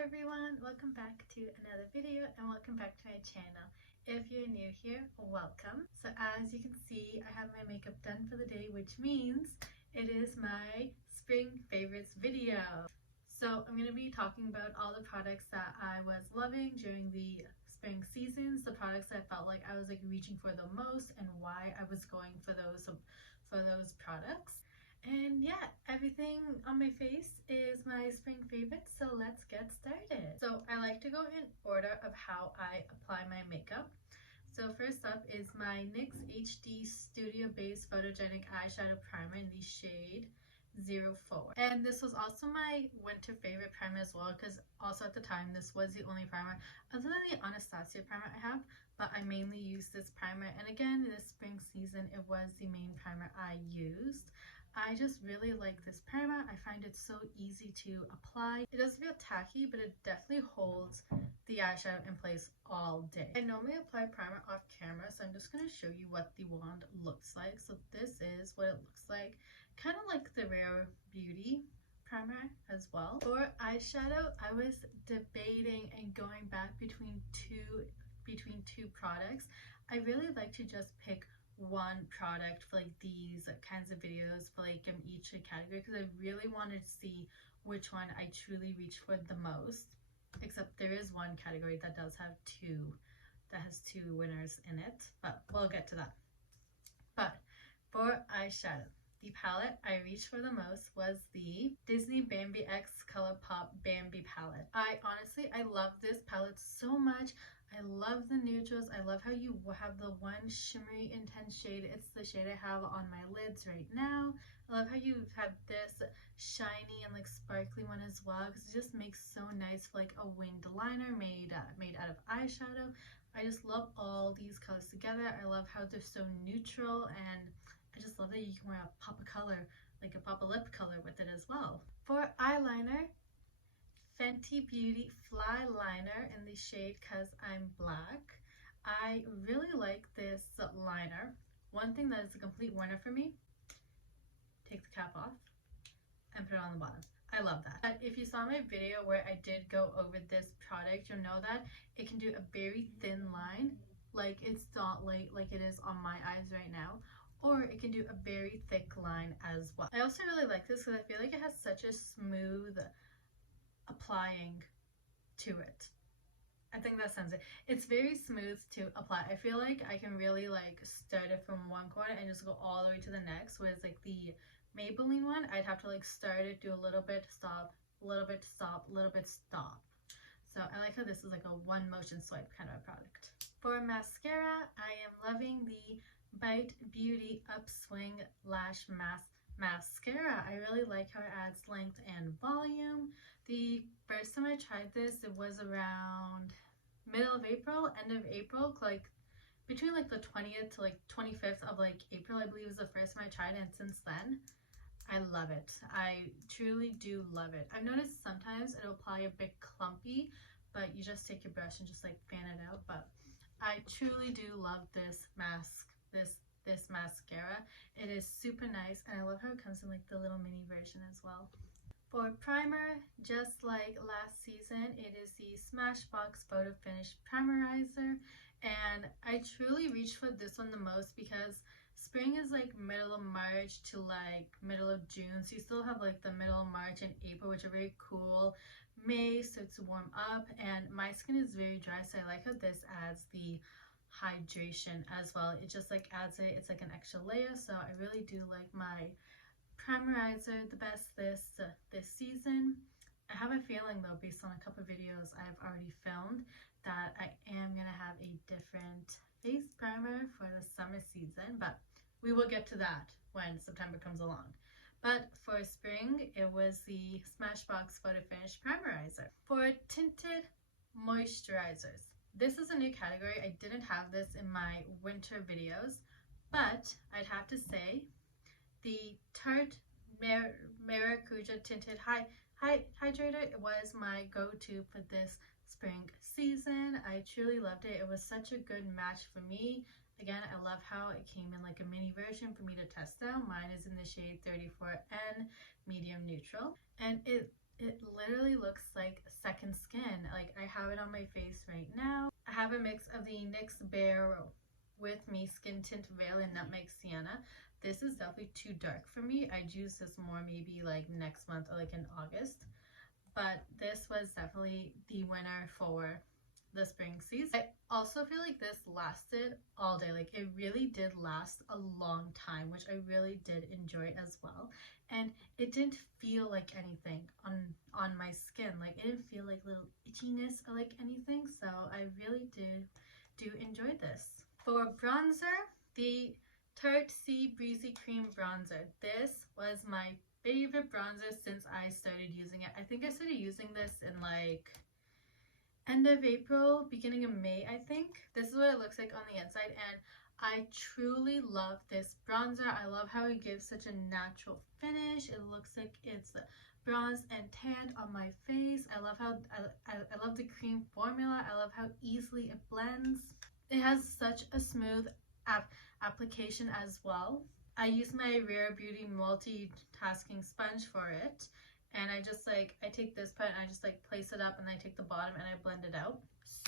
everyone, welcome back to another video and welcome back to my channel. If you're new here, welcome. So as you can see, I have my makeup done for the day, which means it is my spring favorites video. So I'm going to be talking about all the products that I was loving during the spring seasons, the products that I felt like I was reaching for the most and why I was going for those products. And yeah, everything on my face is my spring favorites, so let's get started. So I like to go in order of how I apply my makeup. So first up is my NYX HD Studio Base Photogenic Eyeshadow Primer in the shade 04. And this was also my winter favorite primer as well, because also at the time this was the only primer other than the Anastasia primer I have, but I mainly used this primer. And again, this spring season it was the main primer I used. I just really like this primer. I find it so easy to apply. It doesn't feel tacky, but it definitely holds the eyeshadow in place all day. I normally apply primer off camera, so I'm just going to show you what the wand looks like. So this is what it looks like, kind of like the Rare Beauty primer as well. For eyeshadow, I was debating and going back between two products. I really like to just pick one product for these kinds of videos for each category, because I really wanted to see which one I truly reach for the most. Except there is one category that has two winners in it, but we'll get to that. But for eyeshadow, the palette I reached for the most was the Disney Bambi X Colourpop Bambi palette. I love this palette so much. I love the neutrals. I love how you have the one shimmery intense shade. It's the shade I have on my lids right now. I love how you have this shiny and sparkly one as well, because it just makes so nice for a winged liner made out of eyeshadow. I just love all these colors together. I love how they're so neutral, and I just love that you can wear a pop of color, a pop of lip color with it as well. For eyeliner, Fenty Beauty Flyliner in the shade Cause I'm Black. I really like this liner. One thing that is a complete winner for me, take the cap off and put it on the bottom. I love that. But if you saw my video where I did go over this product, you'll know that it can do a very thin line, it's not like it is on my eyes right now, or it can do a very thick line as well. I also really like this because I feel like it has such a smooth applying to it. I think that sounds it. It's very smooth to apply. I feel like I can really start it from one corner and just go all the way to the next, whereas the Maybelline one, I'd have to start it, do a little bit, stop, a little bit, stop, a little bit, stop. So I like how this is a one motion swipe kind of a product. For mascara, I am loving the Bite Beauty Upswing Lash Mascara. I really like how it adds length and volume. The first time I tried this, it was around middle of April, end of April, between the 20th to 25th of April, I believe was the first time I tried it, and since then I love it. I truly do love it. I've noticed sometimes it'll apply a bit clumpy, but you just take your brush and just fan it out. But I truly do love this this mascara. It is super nice, and I love how it comes in the little mini version as well. For primer, just like last season, it is the Smashbox Photofinish Primerizer, and I truly reached for this one the most because spring is middle of March to middle of June, so you still have the middle of March and April, which are very cool. May starts to warm up, and my skin is very dry, so I like how this adds the hydration as well. It just adds it. It's an extra layer, so I really do like my Primerizer the best this season. I have a feeling though, based on a couple of videos I've already filmed, that I am gonna have a different face primer for the summer season, but we will get to that when September comes along. But for spring, it was the Smashbox Photofinish Primerizer. For tinted moisturizers, this is a new category. I didn't have this in my winter videos, but I'd have to say the Tarte Maracuja Tinted Hydrator was my go-to for this spring season. I truly loved it. It was such a good match for me. Again, I love how it came in a mini version for me to test out. Mine is in the shade 34N medium neutral, and it it literally looks like second skin. Like, I have it on my face right now. I have a mix of the NYX Bare With Me Skin Tint Veil in Nutmeg Sienna. This is definitely too dark for me. I'd use this more maybe like next month or like in August. But this was definitely the winner for the spring season. I also feel like this lasted all day. Like, it really did last a long time, which I really did enjoy as well. And it didn't feel like anything on my skin. Like, it didn't feel like little itchiness or like anything. So I really do enjoy this. For bronzer, the Tarte Breezy Cream Bronzer. This was my favorite bronzer since I started using it. I think I started using this in like end of April, beginning of May, I think. This is what it looks like on the inside, and I truly love this bronzer. I love how it gives such a natural finish. It looks like it's bronzed and tanned on my face. I love how I love the cream formula. I love how easily it blends. It has such a smooth application as well. I use my Rare Beauty multitasking sponge for it, and I just like, I take this part and I just like place it up, and I take the bottom and I blend it out.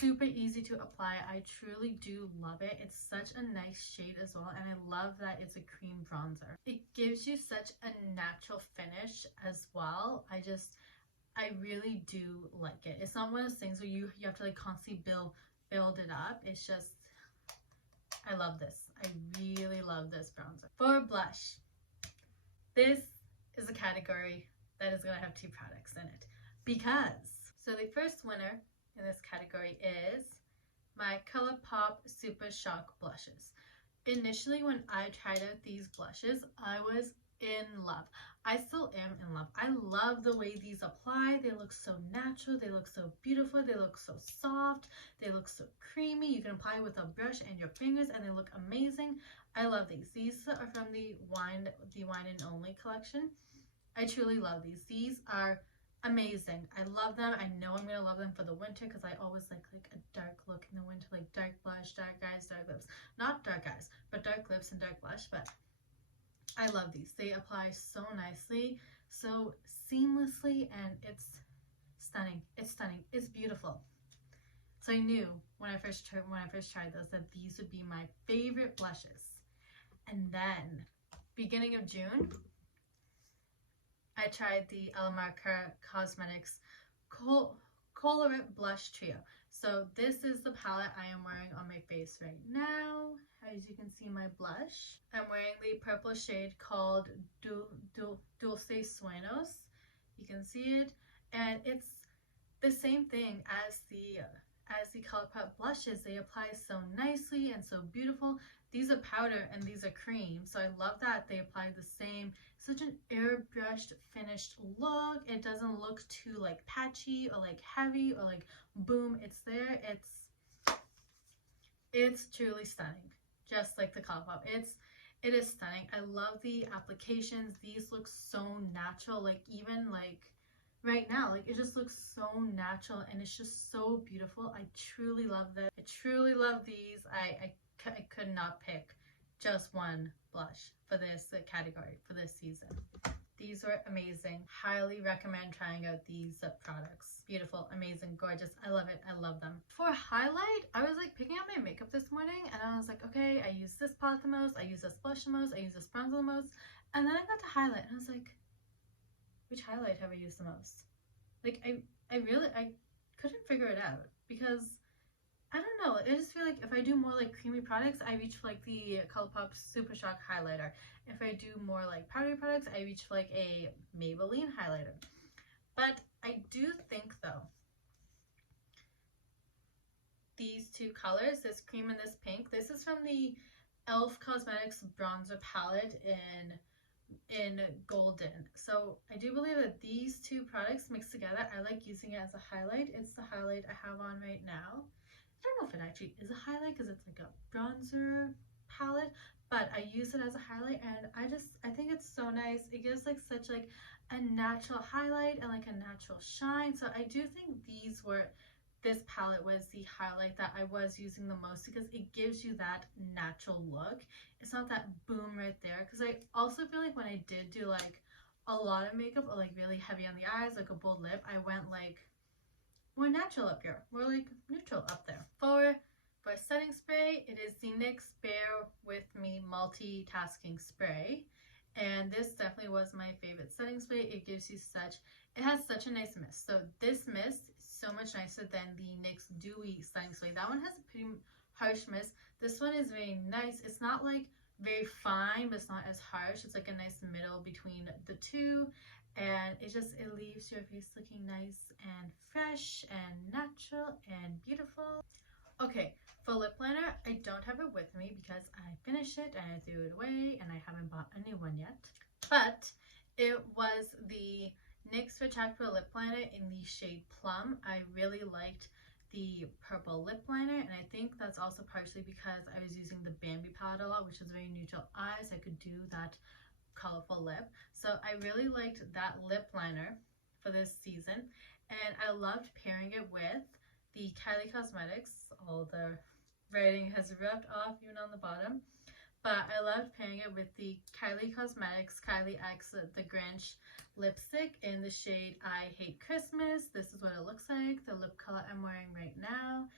Super easy to apply. I truly do love it. It's such a nice shade as well, and I love that it's a cream bronzer. It gives you such a natural finish as well. I really do like it. It's not one of those things where you have to like constantly build it up. It's just, I love this. I really love this bronzer. For blush, this is a category that is going to have two products in it, because, so the first winner in this category is my Colourpop Super Shock blushes. Initially, when I tried out these blushes, I was in love. I still am in love. I love the way these apply. They look so natural. They look so beautiful. They look so soft. They look so creamy. You can apply with a brush and your fingers, and they look amazing. I love these. These are from the Wine and Only collection. I truly love these. These are amazing. I love them. I know I'm gonna love them for the winter, because I always like a dark look in the winter, like dark blush, dark eyes, dark lips. Not dark eyes, but dark lips and dark blush. But I love these. They apply so nicely, so seamlessly, and it's stunning. It's stunning. It's beautiful. So I knew when I first tried those that these would be my favorite blushes. And then, beginning of June, I tried the Alamar Cosmetics Colerete Blush Trio. So this is the palette I am wearing on my face right now. As you can see, my blush. I'm wearing the purple shade called Dulce Sueños. You can see it, and it's the same thing as the Colourpop blushes. They apply so nicely and so beautiful. These are powder and these are cream, so I love that they apply the same, such an airbrushed finished look. It doesn't look too like patchy or like heavy or like boom, it's there. It's truly stunning, just like the Colourpop. It is stunning. I love the applications. These look so natural, like even like right now, like it just looks so natural, and it's just so beautiful. I truly love this. I truly love these. I could not pick just one blush for this category for this season. These were amazing. Highly recommend trying out these products. Beautiful, amazing, gorgeous. I love it. I love them. For highlight, I was like picking out my makeup this morning, and I was like, okay, I use this palette the most, I use this blush the most, I use this bronzer the most, and then I got to highlight, and I was like, which highlight have I used the most? Like, I couldn't figure it out, because I don't know, I just feel like if I do more like creamy products, I reach for like the Colourpop Super Shock highlighter. If I do more like powdery products, I reach for like a Maybelline highlighter. But I do think though, these two colors, this cream and this pink, this is from the e.l.f. Cosmetics bronzer palette in golden. So I do believe that these two products mixed together, I like using it as a highlight. It's the highlight I have on right now. I don't know if it actually is a highlight because it's like a bronzer palette, but I use it as a highlight, and I think it's so nice. It gives like such like a natural highlight and like a natural shine. So I do think this palette was the highlight that I was using the most, because it gives you that natural look. It's not that boom right there, because I also feel like when I did do like a lot of makeup or like really heavy on the eyes, like a bold lip, I went like more natural up here, more like neutral up there. For setting spray, it is the NYX Bare With Me Multitasking Spray. And this definitely was my favorite setting spray. It gives you such, it has such a nice mist. So this mist is so much nicer than the NYX Dewy setting spray. That one has a pretty harsh mist. This one is very nice. It's not like very fine, but it's not as harsh. It's like a nice middle between the two. And it leaves your face looking nice and fresh and natural and beautiful. Okay, for lip liner, I don't have it with me because I finished it and I threw it away and I haven't bought a new one yet. But it was the NYX Retractable Lip Liner in the shade Plum. I really liked the purple lip liner, and I think that's also partially because I was using the Bambi palette a lot, which is very neutral eyes. I could do that colorful lip. So I really liked that lip liner for this season, and I loved pairing it with the Kylie Cosmetics. All the writing has rubbed off even on the bottom, but I loved pairing it with the Kylie Cosmetics Kylie X The Grinch lipstick in the shade I Hate Christmas. This is what it looks like, the lip color I'm wearing right now,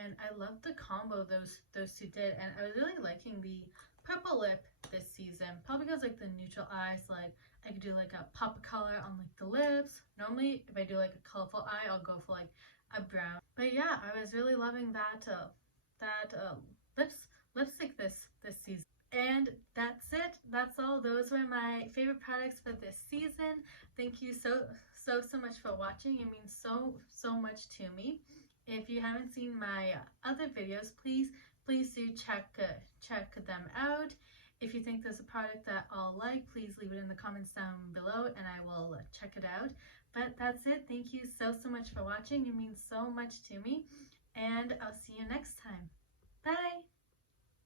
and I love the combo those two did. And I was really liking the purple lip this season, probably because like the neutral eyes, like I could do like a pop of color on like the lips. Normally if I do like a colorful eye, I'll go for like a brown. But yeah, I was really loving that lipstick this season. And that's it. That's all. Those were my favorite products for this season. Thank you so much for watching. It means so much to me. If you haven't seen my other videos, please do check them out. If you think there's a product that I'll like, please leave it in the comments down below and I will check it out. But that's it. Thank you so much for watching. It means so much to me, and I'll see you next time.